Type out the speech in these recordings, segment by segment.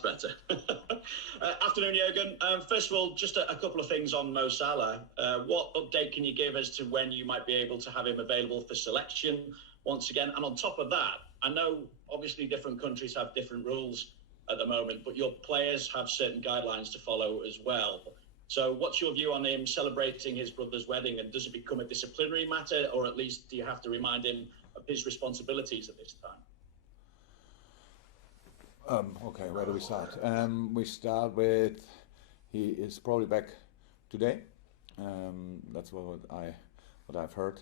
that's better. Afternoon, Jurgen. First of all, just a couple of things on Mo Salah. What update can you give as to when you might be able to have him available for selection once again? And on top of that, I know obviously different countries have different rules at the moment, but your players have certain guidelines to follow as well. So what's your view on him celebrating his brother's wedding, and does it become a disciplinary matter, or at least do you have to remind him of his responsibilities at this time? Okay, where do we start? We start with he is probably back today. That's what I've heard.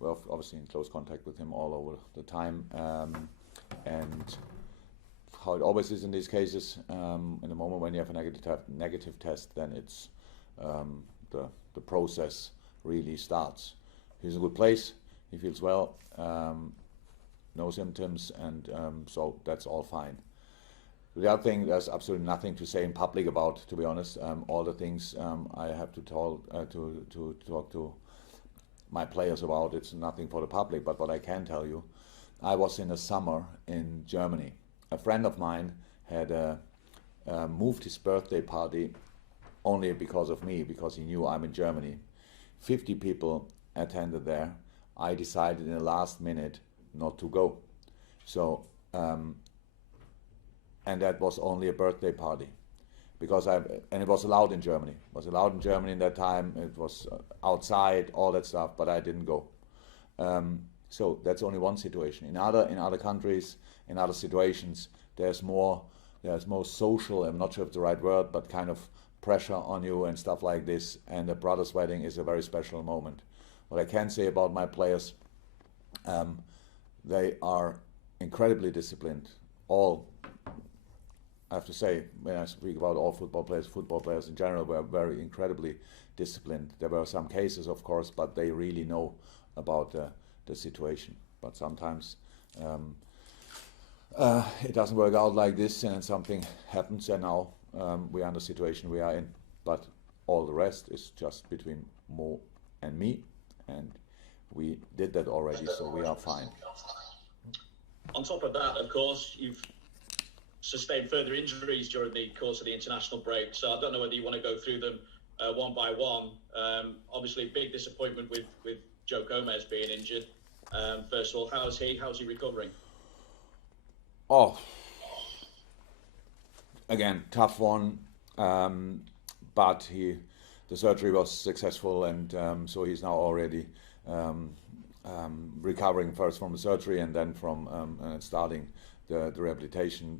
We're obviously in close contact with him all over the time, and how it always is in these cases. In the moment when you have a negative test, then it's the process really starts. He's in a good place. He feels well. No symptoms, and so that's all fine. The other thing, there's absolutely nothing to say in public about, to be honest. All the things I have to talk to my players about, it's nothing for the public. But what I can tell you, I was in the summer in Germany. A friend of mine had moved his birthday party only because of me, because he knew I'm in Germany. 50 people attended there. I decided in the last minute not to go. So. And that was only a birthday party, because and it was allowed in Germany. It was allowed in Germany in that time. It was outside, all that stuff, but I didn't go. So that's only one situation. In other countries, in other situations, there's more social. I'm not sure if it's the right word, but kind of pressure on you and stuff like this. And a brother's wedding is a very special moment. What I can say about my players, they are incredibly disciplined. All. I have to say, when I speak about all football players in general were very incredibly disciplined. There were some cases, of course, but they really know about the situation. But sometimes it doesn't work out like this, and something happens, and now we are in the situation we are in. But all the rest is just between Mo and me, and we did that already, so we are fine. On top of that, of course, you've sustained further injuries during the course of the international break, so I don't know whether you want to go through them one by one. Obviously, big disappointment with Joe Gomez being injured. First of all, how's he recovering? Oh, again, tough one, but the surgery was successful, and so he's now already recovering first from the surgery and then from starting the rehabilitation,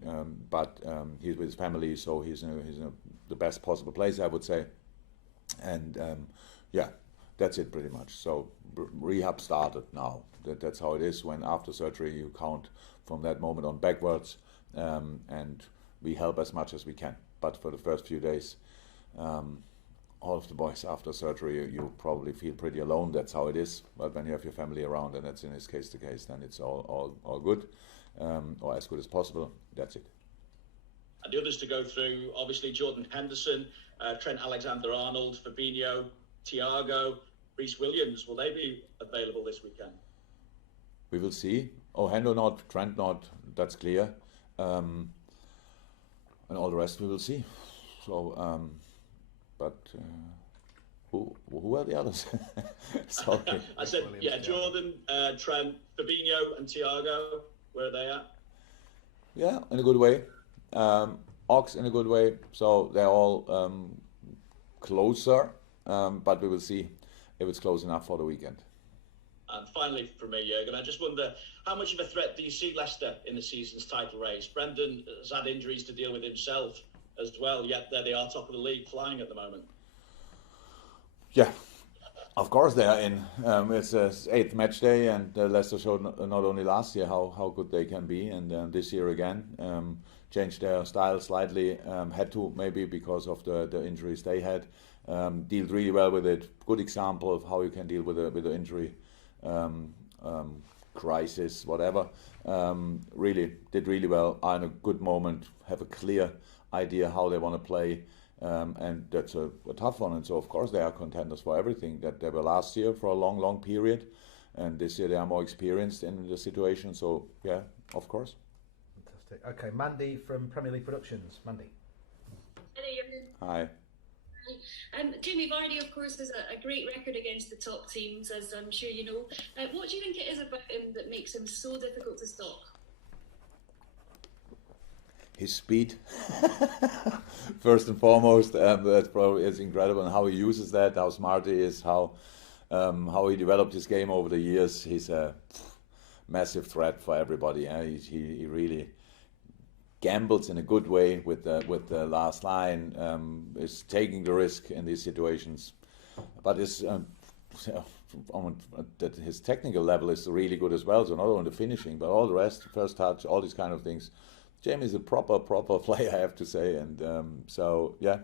but he's with his family, so he's in the best possible place, I would say. And yeah, that's it pretty much. So rehab started now. That's how it is. When after surgery you count from that moment on backwards, and we help as much as we can. But for the first few days, all of the boys after surgery, you probably feel pretty alone. That's how it is. But when you have your family around, and that's in his case the case, then it's all good. Or as good as possible. That's it. And the others to go through, obviously Jordan Henderson, Trent Alexander-Arnold, Fabinho, Thiago, Reece Williams. Will they be available this weekend? We will see. Oh, Hendo not, Trent not. That's clear. And all the rest we will see. So, but who are the others? Sorry. I said, yeah, Jordan, Trent, Fabinho, and Thiago. Where are they at? Yeah, in a good way. Ox in a good way. So they're all closer, but we will see if it's close enough for the weekend. And finally, for me, Jurgen, I just wonder, how much of a threat do you see Leicester in the season's title race? Brendan has had injuries to deal with himself as well, yet there they are, top of the league, flying at the moment. Yeah. Of course they are in. It's the 8th match day, and Leicester showed not only last year how good they can be, and this year again changed their style slightly. Had to, maybe because of the injuries they had. Dealt really well with it. Good example of how you can deal with the injury crisis, whatever. Really did really well. Are in a good moment. Have a clear idea how they want to play. And that's a tough one, and so of course they are contenders for everything that they were last year for a long period, and this year they are more experienced in the situation, so yeah, of course. Fantastic. Okay, Mandy from Premier League Productions. Mandy. Hello, Jürgen. Hi. Jamie Vardy, of course, has a great record against the top teams, as I'm sure you know. What do you think it is about him that makes him so difficult to stop? His speed, first and foremost, that probably is incredible, and how he uses that, how smart he is, how he developed his game over the years. He's a massive threat for everybody. He really gambles in a good way with the last line, is taking the risk in these situations, but that his technical level is really good as well. So not only the finishing, but all the rest, first touch, all these kind of things. Jamie is a proper player, I have to say, and so yeah,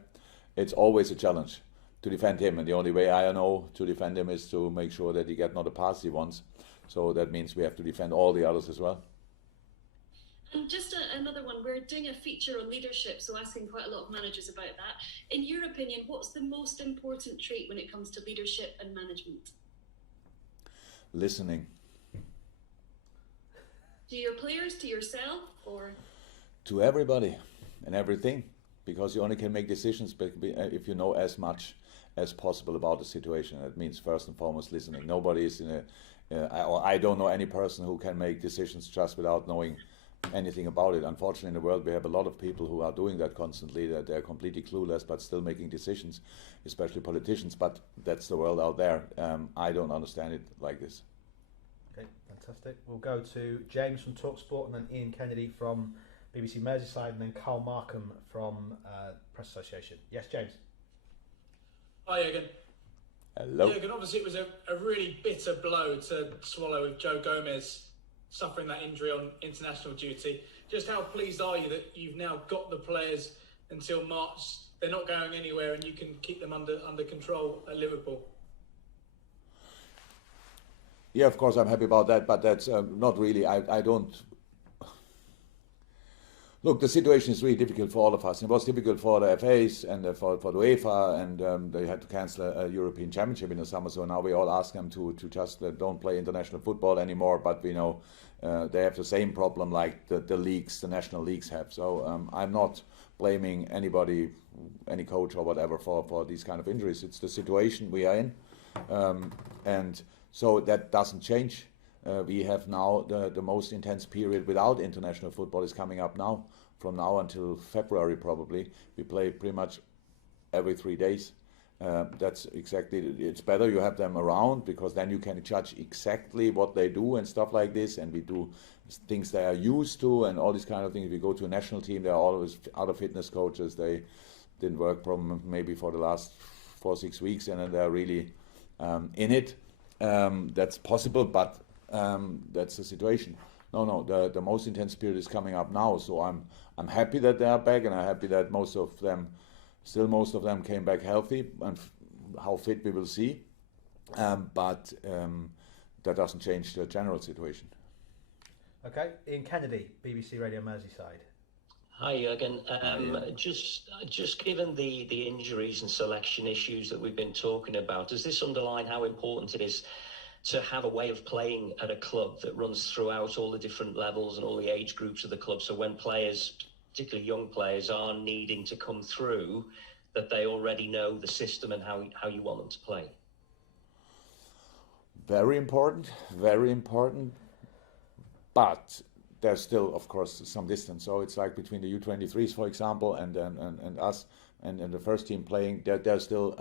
it's always a challenge to defend him, and the only way I know to defend him is to make sure that he get not a pass he wants. So that means we have to defend all the others as well. And just another one, we're doing a feature on leadership, so asking quite a lot of managers about that. In your opinion, what's the most important trait when it comes to leadership and management? Listening. To your players, to yourself, or? To everybody and everything, because you only can make decisions if you know as much as possible about the situation. That means first and foremost listening. Nobody is I don't know any person who can make decisions just without knowing anything about it. Unfortunately, in the world we have a lot of people who are doing that constantly, that they're completely clueless but still making decisions, especially politicians, but that's the world out there. I don't understand it like this. Okay, fantastic. We'll go to James from TalkSport, and then Ian Kennedy from BBC Merseyside, and then Carl Markham from Press Association. Yes, James. Hi, Jürgen. Hello. Jürgen, obviously it was a really bitter blow to swallow with Joe Gomez suffering that injury on international duty. Just how pleased are you that you've now got the players until March? They're not going anywhere, and you can keep them under control at Liverpool. Yeah, of course I'm happy about that, but that's not really. I don't. Look, the situation is really difficult for all of us. It was difficult for the FAs and for the UEFA, and they had to cancel a European Championship in the summer. So now we all ask them to just don't play international football anymore. But we know they have the same problem like the leagues, the national leagues have. So I'm not blaming anybody, any coach or whatever for these kind of injuries. It's the situation we are in, and so that doesn't change. We have now the most intense period without international football is coming up now. From now until February probably. We play pretty much every 3 days. That's exactly, it's better you have them around, because then you can judge exactly what they do and stuff like this, and we do things they are used to and all these kind of things. If we go to a national team, there are always other fitness coaches. They didn't work from maybe for the last 4 or 6 weeks, and then they're really in it. That's possible, but that's the situation. No, the most intense period is coming up now. So I'm happy that they are back, and I'm happy that most of them came back healthy, and how fit we will see. But that doesn't change the general situation. Okay, Ian Kennedy, BBC Radio Merseyside. Hi, Jürgen. Just given the injuries and selection issues that we've been talking about, does this underline how important it is to have a way of playing at a club that runs throughout all the different levels and all the age groups of the club? So when players, particularly young players, are needing to come through, that they already know the system and how you want them to play? Very important. But there's still, of course, some distance. So it's like between the U23s, for example, and us and the first team playing. There's still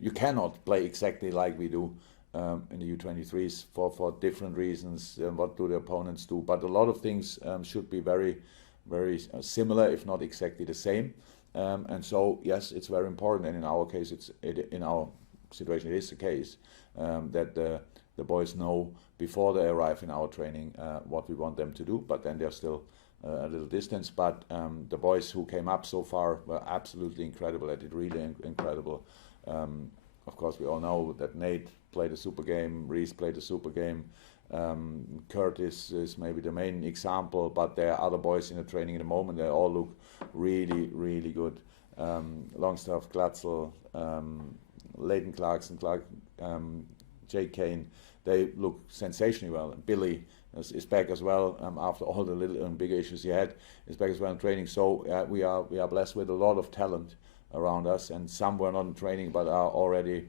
you cannot play exactly like we do in the U23s for different reasons. What do the opponents do? But a lot of things should be very, very similar, if not exactly the same. And so yes, it's very important. And in our case, in our situation, it is the case that the boys know before they arrive in our training what we want them to do. But then there's still a little distance. But the boys who came up so far were absolutely incredible. They did really incredible. Of course, we all know that Nate played a super game, Reece played a super game, Curtis is maybe the main example, but there are other boys in the training at the moment. They all look really, really good. Longstaff, Glatzel, Leighton Clarkson, Jake Kane, they look sensationally well. Billy is back as well after all the little and big issues he had. Is back as well in training. So we are blessed with a lot of talent around us, and some were not in training but are already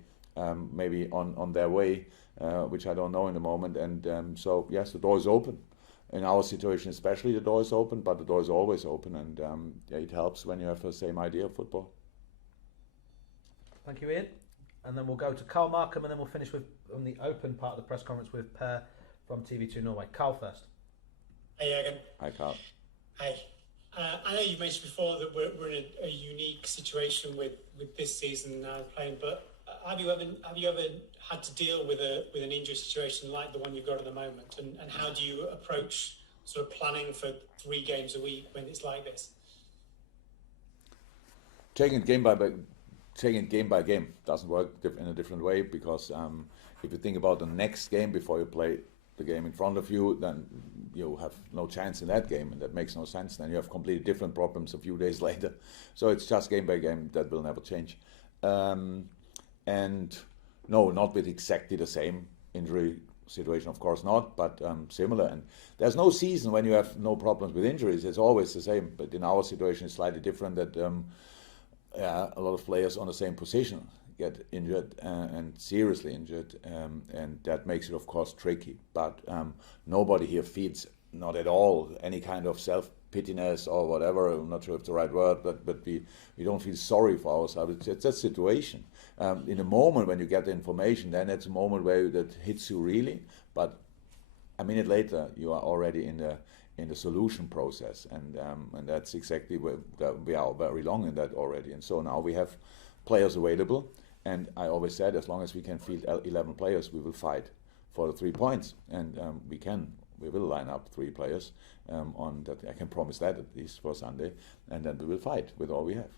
maybe on their way, which I don't know in the moment. And so yes, the door is open. In our situation especially, the door is open, but the door is always open, and it helps when you have the same idea of football. Thank you, Ian. And then we'll go to Carl Markham, and then we'll finish with on the open part of the press conference with Per from TV2 Norway. Carl first. Hey, Jürgen. Hi, Carl. Hi. I know you mentioned before that we're in a unique situation with this season now playing, but have you ever had to deal with an injury situation like the one you've got at the moment? And how do you approach sort of planning for 3 games a week when it's like this? Taking it game by game doesn't work in a different way, because if you think about the next game before you play the game in front of you, then you have no chance in that game, and that makes no sense. Then you have completely different problems a few days later. So it's just game by game. That will never change. And no, not with exactly the same injury situation, of course not, but similar. And there's no season when you have no problems with injuries. It's always the same. But in our situation, it's slightly different, that a lot of players on the same position get injured and seriously injured, and that makes it, of course, tricky. But nobody here feels, not at all, any kind of self-pityness or whatever. I'm not sure if it's the right word, but we don't feel sorry for ourselves. It's a situation. In a moment when you get the information, then it's a moment where that hits you really. But a minute later, you are already in the solution process, and that's exactly where we are very long in that already. And so now we have players available, and I always said, as long as we can field 11 players, we will fight for the 3 points, and we will line up 3 players on that. I can promise that, at least for Sunday, and then we will fight with all we have.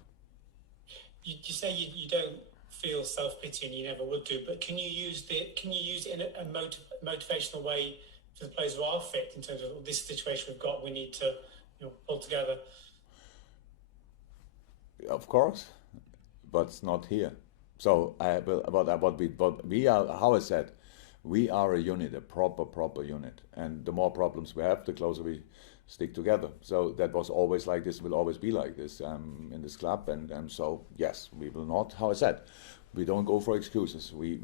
You say you don't feel self-pity, and you never would do, but can you use it in a motivational way for the players who are fit, in terms of this situation we've got, we need to pull together? Of course, but it's not here. So what we are, how I said, we are a unit, a proper unit, and the more problems we have, the closer we stick together. So that was always like this, will always be like this in this club, and so yes, we will not, how I said, we don't go for excuses. We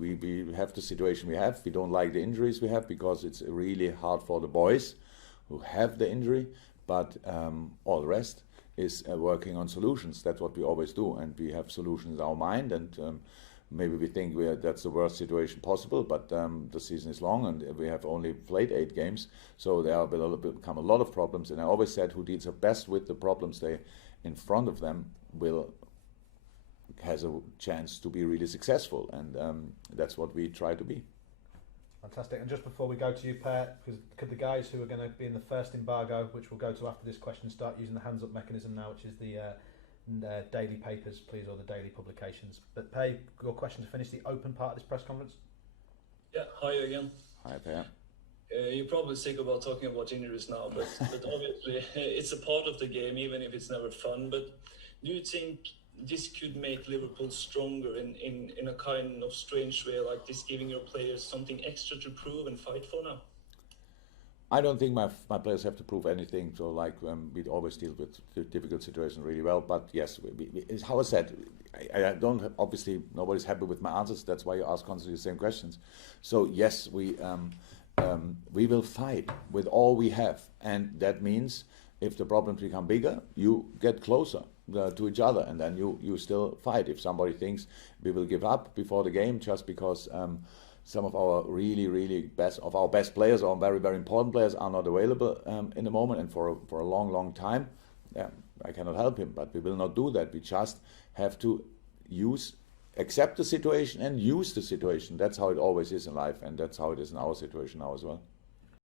have the situation we have. We don't like the injuries we have, because it's really hard for the boys who have the injury, but all the rest is working on solutions. That's what we always do, and we have solutions in our mind, and maybe we think that's the worst situation possible, but the season is long, and we have only played 8 games, so there will become a lot of problems. And I always said, who deals best with the problems they in front of them has a chance to be really successful, and that's what we try to be. Fantastic. And just before we go to you, Per, because could the guys who are going to be in the first embargo, which we'll go to after this question, start using the hands up mechanism now, which is the daily papers, please, or the daily publications. But Per, your question to finish the open part of this press conference. Yeah, hi again. Hi, Per. You're probably sick about talking about injuries now, but obviously it's a part of the game, even if it's never fun. But do you think this could make Liverpool stronger in a kind of strange way, like this, giving your players something extra to prove and fight for now? I don't think my players have to prove anything. So we always deal with the difficult situations really well. But yes, it's how I said, I don't, obviously nobody's happy with my answers. That's why you ask constantly the same questions. So yes, we will fight with all we have, and that means if the problems become bigger, you get closer to each other, and then you still fight. If somebody thinks we will give up before the game just because some of our really best players or very, very important players are not available in the moment and for a long time, I cannot help him, but we will not do that. We just have to accept the situation and use the situation. That's how it always is in life, and that's how it is in our situation now as well.